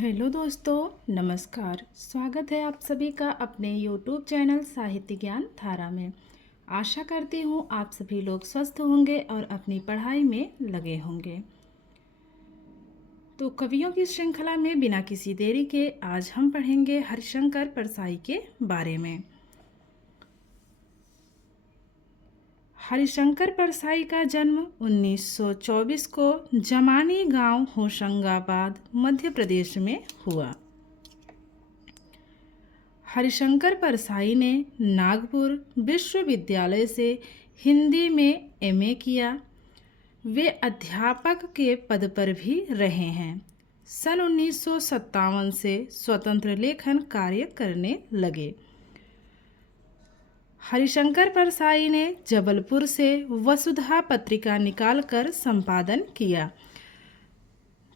Hello दोस्तों, नमस्कार। स्वागत है आप सभी का अपने YouTube चैनल साहित्य ज्ञान धारा में। आशा करती हूँ आप सभी लोग स्वस्थ होंगे और अपनी पढ़ाई में लगे होंगे। तो कवियों की श्रृंखला में बिना किसी देरी के आज हम पढ़ेंगे हरिशंकर परसाई के बारे में। हरिशंकर परसाई का जन्म 1924 को जमानी गांव होशंगाबाद मध्य प्रदेश में हुआ। हरिशंकर परसाई ने नागपुर विश्वविद्यालय से हिंदी में एमए किया। वे अध्यापक के पद पर भी रहे हैं। सन 1957 से स्वतंत्र लेखन कार्य करने लगे। हरिशंकर परसाई ने जबलपुर से वसुधा पत्रिका निकालकर संपादन किया।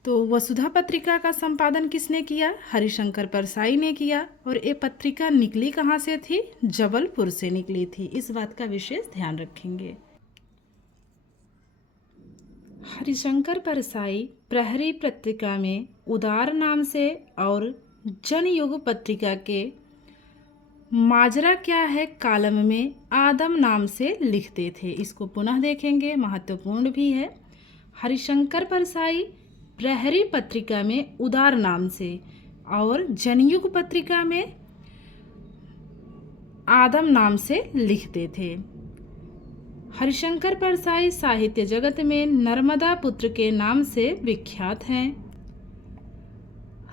तो वसुधा पत्रिका का संपादन किसने किया? हरिशंकर परसाई ने किया। और ये पत्रिका निकली कहाँ से थी? जबलपुर से निकली थी। इस बात का विशेष ध्यान रखेंगे। हरिशंकर परसाई प्रहरी पत्रिका में उदार नाम से और जनयुग पत्रिका के माजरा क्या है कालम में आदम नाम से लिखते थे। इसको पुनः देखेंगे, महत्वपूर्ण भी है। हरिशंकर परसाई प्रहरी पत्रिका में उदार नाम से और जनयुग पत्रिका में आदम नाम से लिखते थे। हरिशंकर परसाई साहित्य जगत में नर्मदा पुत्र के नाम से विख्यात हैं।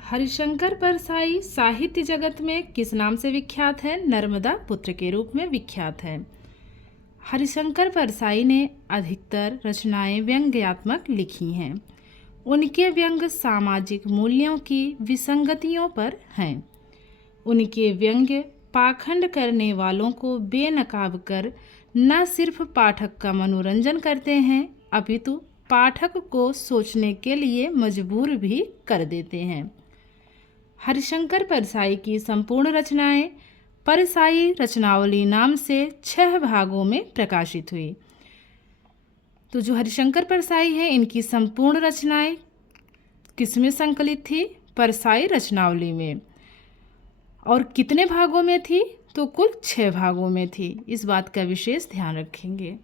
हरिशंकर परसाई साहित्य जगत में किस नाम से विख्यात है? नर्मदा पुत्र के रूप में विख्यात है। हरिशंकर परसाई ने अधिकतर रचनाएं व्यंग्यात्मक लिखी हैं। उनके व्यंग सामाजिक मूल्यों की विसंगतियों पर हैं। उनके व्यंग्य पाखंड करने वालों को बेनकाब कर न सिर्फ पाठक का मनोरंजन करते हैं अपितु पाठक को सोचने के लिए मजबूर भी कर देते हैं। हरिशंकर परसाई की संपूर्ण रचनाएं परसाई रचनावली नाम से 6 भागों में प्रकाशित हुई। तो जो हरिशंकर परसाई हैं, इनकी संपूर्ण रचनाएं किसमें संकलित थी? परसाई रचनावली में। और कितने भागों में थी? तो कुल 6 भागों में थी। इस बात का विशेष ध्यान रखेंगे।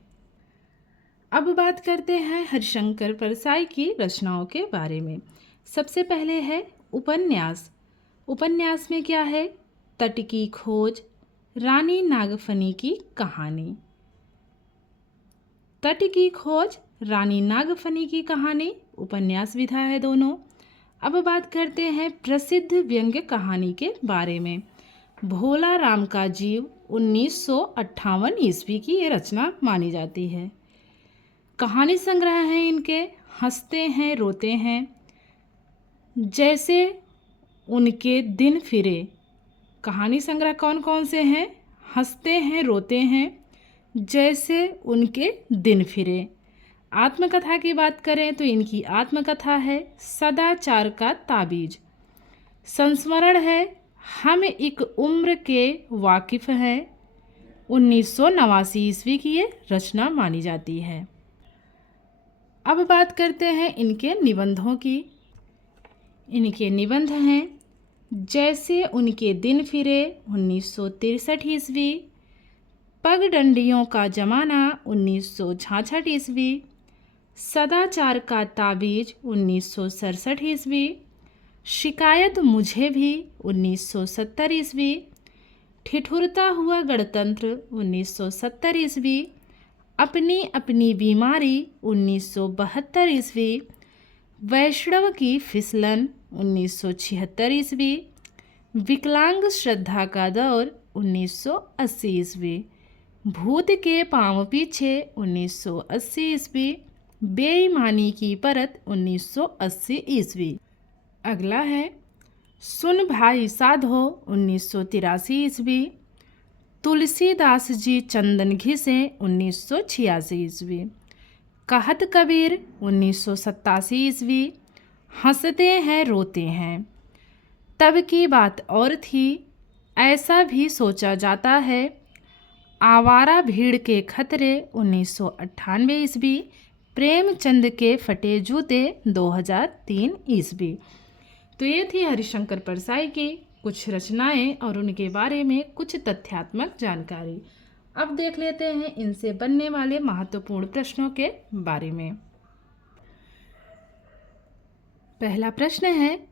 अब बात करते हैं हरिशंकर परसाई की रचनाओं के बारे में। सबसे पहले है उपन्यास। उपन्यास में क्या है? तट की खोज, रानी नागफनी की कहानी। तट की खोज, रानी नागफनी की कहानी उपन्यास विधा है दोनों। अब बात करते हैं प्रसिद्ध व्यंग्य कहानी के बारे में। भोला राम का जीव 1958 ईस्वी की ये रचना मानी जाती है। कहानी संग्रह हैं इनके हंसते हैं रोते हैं, जैसे उनके दिन फिरे। कहानी संग्रह कौन कौन से हैं? हंसते हैं रोते हैं, जैसे उनके दिन फिरे। आत्मकथा की बात करें तो इनकी आत्मकथा है सदाचार का ताबीज। संस्मरण है हम एक उम्र के वाकिफ हैं। 1989 ईस्वी की ये रचना मानी जाती है। अब बात करते हैं इनके निबंधों की। इनके निबंध हैं जैसे उनके दिन फिरे 1963 ईस्वी, पगडंडियों का जमाना 1966 ईस्वी, सदाचार का ताबीज 1967 ईस्वी, शिकायत मुझे भी 1970 ईस्वी, ठिठुरता हुआ गणतंत्र 1970 ईस्वी, अपनी अपनी बीमारी 1972 ईस्वी, वैष्णव की फिसलन 1976 ईस्वी, विकलांग श्रद्धा का दौर 1980 ईस्वी, भूत के पांव पीछे 1980 ईस्वी, बेईमानी की परत 1980 ईस्वी। अगला है सुन भाई साधो 1983 ईस्वी, तुलसीदास जी चंदन घिसे 1986 ईस्वी, कहत कबीर 1987 ईस्वी, हंसते हैं रोते हैं, तब की बात और थी, ऐसा भी सोचा जाता है, आवारा भीड़ के खतरे 1998 ईस्वी, प्रेमचंद के फटे जूते 2003 ईस्वी। तो ये थी हरिशंकर परसाई की कुछ रचनाएं और उनके बारे में कुछ तथ्यात्मक जानकारी। अब देख लेते हैं इनसे बनने वाले महत्वपूर्ण प्रश्नों के बारे में। पहला प्रश्न है,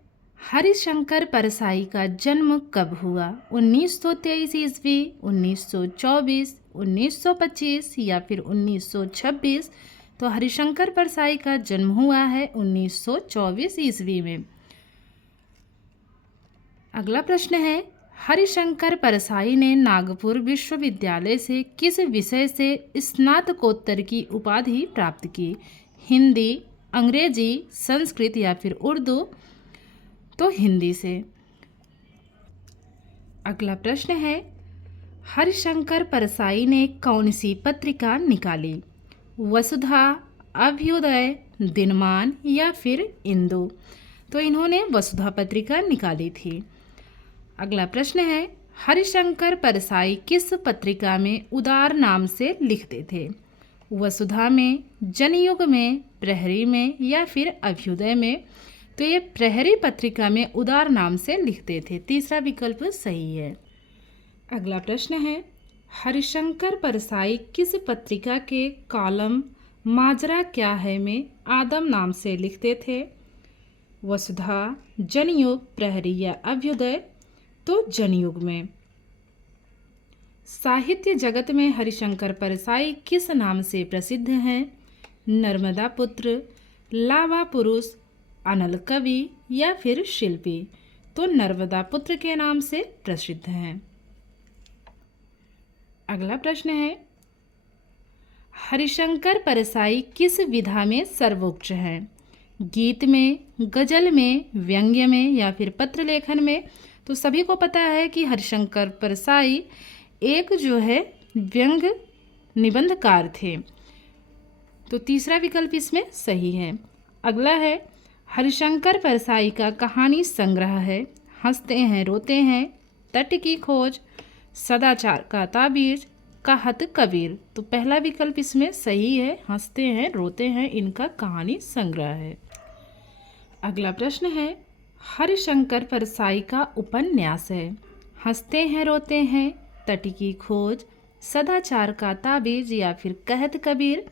हरिशंकर परसाई का जन्म कब हुआ? 1923 ईस्वी, 1924, 1925 या फिर 1926? तो हरिशंकर परसाई का जन्म हुआ है 1924 ईस्वी में। अगला प्रश्न है, हरिशंकर परसाई ने नागपुर विश्वविद्यालय से किस विषय से स्नातकोत्तर की उपाधि प्राप्त की? हिंदी, अंग्रेजी, संस्कृत या फिर उर्दू? तो हिंदी से। अगला प्रश्न है, हरिशंकर परसाई ने कौन सी पत्रिका निकाली? वसुधा, अभ्युदय, दिनमान या फिर इंदु? तो इन्होंने वसुधा पत्रिका निकाली थी। अगला प्रश्न है, हरिशंकर परसाई किस पत्रिका में उदार नाम से लिखते थे? वसुधा में, जनयुग में, प्रहरी में या फिर अभ्युदय में? तो ये प्रहरी पत्रिका में उदार नाम से लिखते थे। तीसरा विकल्प सही है। अगला प्रश्न है, हरिशंकर परसाई किस पत्रिका के कॉलम माजरा क्या है में आदम नाम से लिखते थे? वसुधा, जनयुग, प्रहरी या अभ्युदय? तो जनयुग में। साहित्य जगत में हरिशंकर परसाई किस नाम से प्रसिद्ध हैं? नर्मदा पुत्र, लावा पुरुष, अनल कवि या फिर शिल्पी? तो नर्मदा पुत्र के नाम से प्रसिद्ध हैं। अगला प्रश्न है, हरिशंकर परसाई किस विधा में सर्वोच्च हैं? गीत में, गजल में, व्यंग्य में या फिर पत्र लेखन में? तो सभी को पता है कि हरिशंकर परसाई एक जो है व्यंग निबंधकार थे। तो तीसरा विकल्प इसमें सही है। अगला है, हरिशंकर परसाई का कहानी संग्रह है हंसते हैं रोते हैं, तट की खोज, सदाचार का ताबीज, कहत कबीर? तो पहला विकल्प इसमें सही है, हंसते हैं रोते हैं इनका कहानी संग्रह है। अगला प्रश्न है, हरिशंकर परसाई का उपन्यास है हंसते हैं रोते हैं, तट की खोज, सदाचार का ताबीज या फिर कहत कबीर?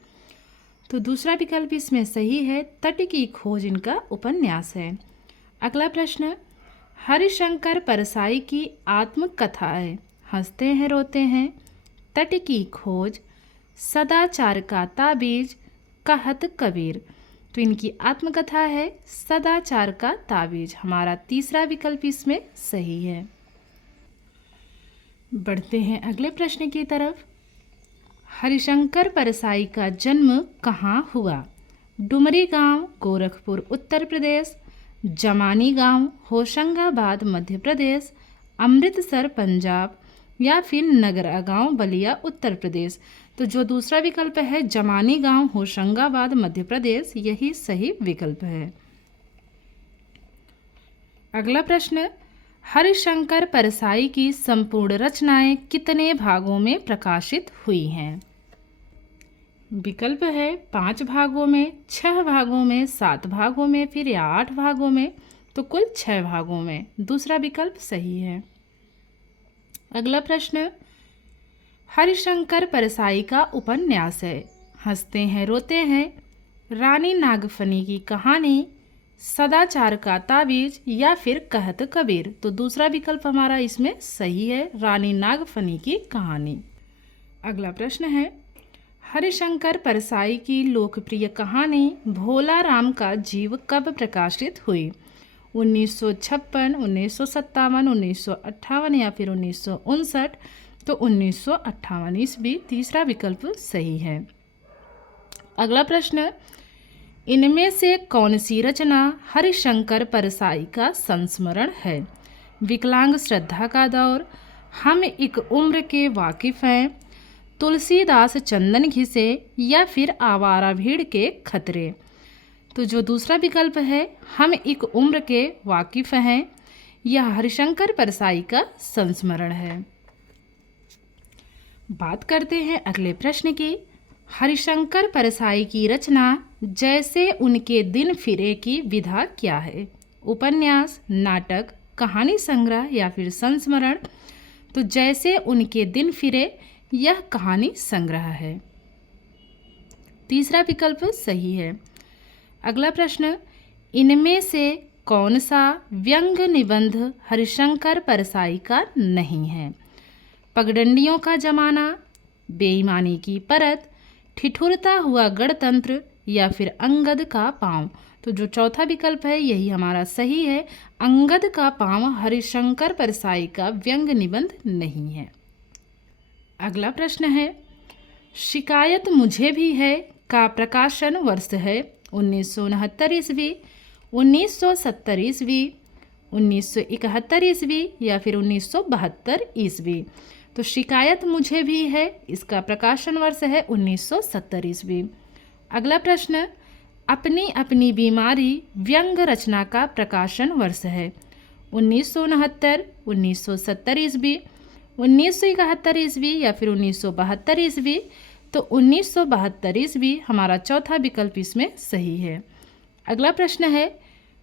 तो दूसरा विकल्प इसमें सही है, तट की खोज इनका उपन्यास है। अगला प्रश्न, हरिशंकर परसाई की आत्मकथा है हंसते हैं रोते हैं, तट की खोज, सदाचार का ताबीज, कहत कबीर? तो इनकी आत्मकथा है सदाचार का ताबीज। हमारा तीसरा विकल्प इसमें सही है। बढ़ते हैं अगले प्रश्न की तरफ। हरिशंकर परसाई का जन्म कहाँ हुआ? डुमरी गांव, गोरखपुर, उत्तर प्रदेश, जमानी गांव, होशंगाबाद, मध्य प्रदेश, अमृतसर, पंजाब या फिर नगरा गांव, बलिया, उत्तर प्रदेश? तो जो दूसरा विकल्प है जमानी गांव, होशंगाबाद, मध्य प्रदेश, यही सही विकल्प है। अगला प्रश्न, हरिशंकर परसाई की संपूर्ण रचनाएं कितने भागों में प्रकाशित हुई हैं? विकल्प है 5 भागों में, 6 भागों में, 7 भागों में, फिर या 8 भागों में? तो कुल 6 भागों में। दूसरा विकल्प सही है। अगला प्रश्न, हरिशंकर परसाई का उपन्यास है हंसते हैं रोते हैं, रानी नागफनी की कहानी, सदाचार का ताबीज या फिर कहत कबीर? तो दूसरा विकल्प हमारा इसमें सही है, रानी नागफनी की कहानी। अगला प्रश्न है, हरिशंकर परसाई की लोकप्रिय कहानी भोला राम का जीव कब प्रकाशित हुई? 1956, 1957, 1958 या फिर 1959? तो 1958 ईस्वी। तीसरा विकल्प सही है। अगला प्रश्न, इनमें से कौन सी रचना हरिशंकर परसाई का संस्मरण है? विकलांग श्रद्धा का दौर, हम एक उम्र के वाकिफ हैं, तुलसीदास चंदन घिसे या फिर आवारा भीड़ के खतरे? तो जो दूसरा विकल्प है हम एक उम्र के वाकिफ हैं, यह हरिशंकर परसाई का संस्मरण है। बात करते हैं अगले प्रश्न की। हरिशंकर परसाई की रचना जैसे उनके दिन फिरे की विधा क्या है? उपन्यास, नाटक, कहानी संग्रह या फिर संस्मरण। तो जैसे उनके दिन फिरे यह कहानी संग्रह है। तीसरा विकल्प सही है। अगला प्रश्न, इनमें से कौन सा व्यंग निबंध हरिशंकर परसाई का नहीं है? पगडंडियों का जमाना, बेईमानी की परत, ठिठुरता हुआ गणतंत्र या फिर अंगद का पाँव। तो जो चौथा विकल्प है यही हमारा सही है। अंगद का पाँव हरिशंकर परसाई का व्यंग निबंध नहीं है। अगला प्रश्न है, शिकायत मुझे भी है का प्रकाशन वर्ष है 1969 ईस्वी, 1970 ईस्वी, 1971 ईस्वी या फिर 1972 ईस्वी। तो शिकायत मुझे भी है इसका प्रकाशन वर्ष है 1970 ईस्वी। अगला प्रश्न, अपनी अपनी बीमारी व्यंग रचना का प्रकाशन वर्ष है 1969, 1970 ईस्वी, 1971 ईस्वी या फिर 1972 ईस्वी। तो 1972 ईस्वी हमारा चौथा विकल्प इसमें सही है। अगला प्रश्न है,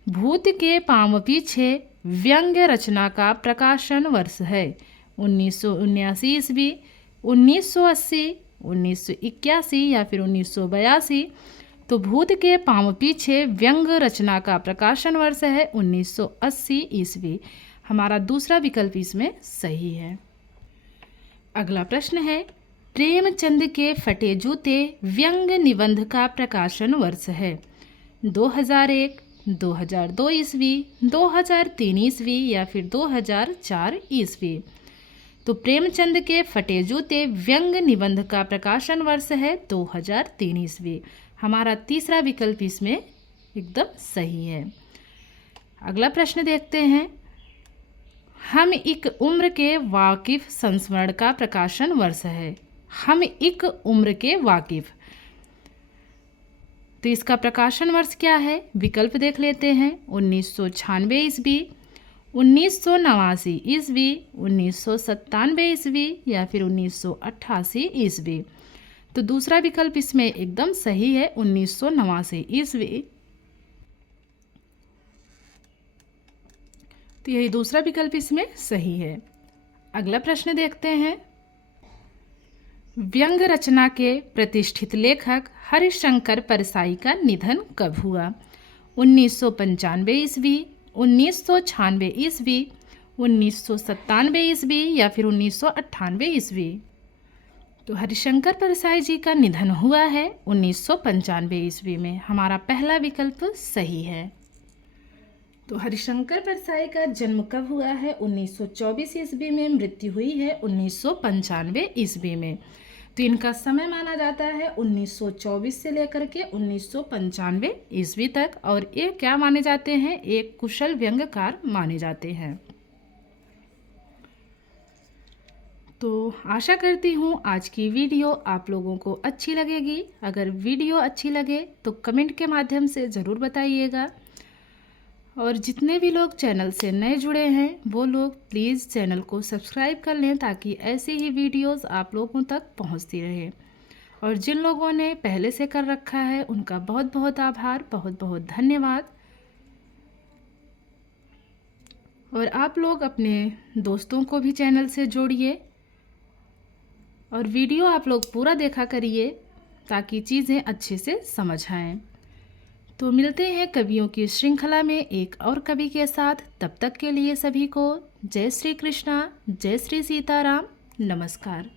भूत के पाँव पीछे व्यंग रचना का प्रकाशन वर्ष है 1979 ईस्वी, 1980, 1981 या फिर 1982। तो भूत के पाँव पीछे व्यंग रचना का प्रकाशन वर्ष है 1980 ईस्वी। हमारा दूसरा विकल्प इसमें सही है। अगला प्रश्न है, प्रेमचंद के फटे जूते व्यंग निबंध का प्रकाशन वर्ष है 2001, 2002 ईस्वी, 2003 ईस्वी या फिर 2004 ईस्वी। तो प्रेमचंद के फटे जूते व्यंग निबंध का प्रकाशन वर्ष है 2003 ईस्वी। हमारा तीसरा विकल्प इसमें एकदम सही है। अगला प्रश्न देखते हैं, हम एक उम्र के वाकिफ संस्मरण का प्रकाशन वर्ष है। हम एक उम्र के वाकिफ, तो इसका प्रकाशन वर्ष क्या है? विकल्प देख लेते हैं। 1996 ईस्वी, 1989 ईस्वी, 1997 ईस्वी या फिर 1988 ईस्वी। तो दूसरा विकल्प इसमें एकदम सही है, 1989 ईस्वी। तो यही दूसरा विकल्प इसमें सही है। अगला प्रश्न देखते हैं, व्यंग रचना के प्रतिष्ठित लेखक हरिशंकर परसाई का निधन कब हुआ? 1995 ईस्वी, 1996 ईस्वी, 1997 ईस्वी या फिर 1998 ईस्वी। तो हरिशंकर परसाई जी का निधन हुआ है 1995 ईस्वी में। हमारा पहला विकल्प सही है। तो हरिशंकर परसाई का जन्म कब हुआ है? 1924 ईस्वी में। मृत्यु हुई है 1995 ईस्वी में। तो इनका समय माना जाता है 1924 से लेकर के 1995 ईस्वी तक। और ये क्या माने जाते हैं? एक कुशल व्यंग्यकार माने जाते हैं। तो आशा करती हूँ आज की वीडियो आप लोगों को अच्छी लगेगी। अगर वीडियो अच्छी लगे तो कमेंट के माध्यम से ज़रूर बताइएगा। और जितने भी लोग चैनल से नए जुड़े हैं वो लोग प्लीज़ चैनल को सब्सक्राइब कर लें ताकि ऐसी ही वीडियोस आप लोगों तक पहुंचती रहे। और जिन लोगों ने पहले से कर रखा है उनका बहुत बहुत आभार, बहुत बहुत धन्यवाद। और आप लोग अपने दोस्तों को भी चैनल से जोड़िए और वीडियो आप लोग पूरा देखा करिए ताकि चीज़ें अच्छे से समझ आएँ। तो मिलते हैं कवियों की श्रृंखला में एक और कवि के साथ। तब तक के लिए सभी को जय श्री कृष्णा, जय श्री सीताराम, नमस्कार।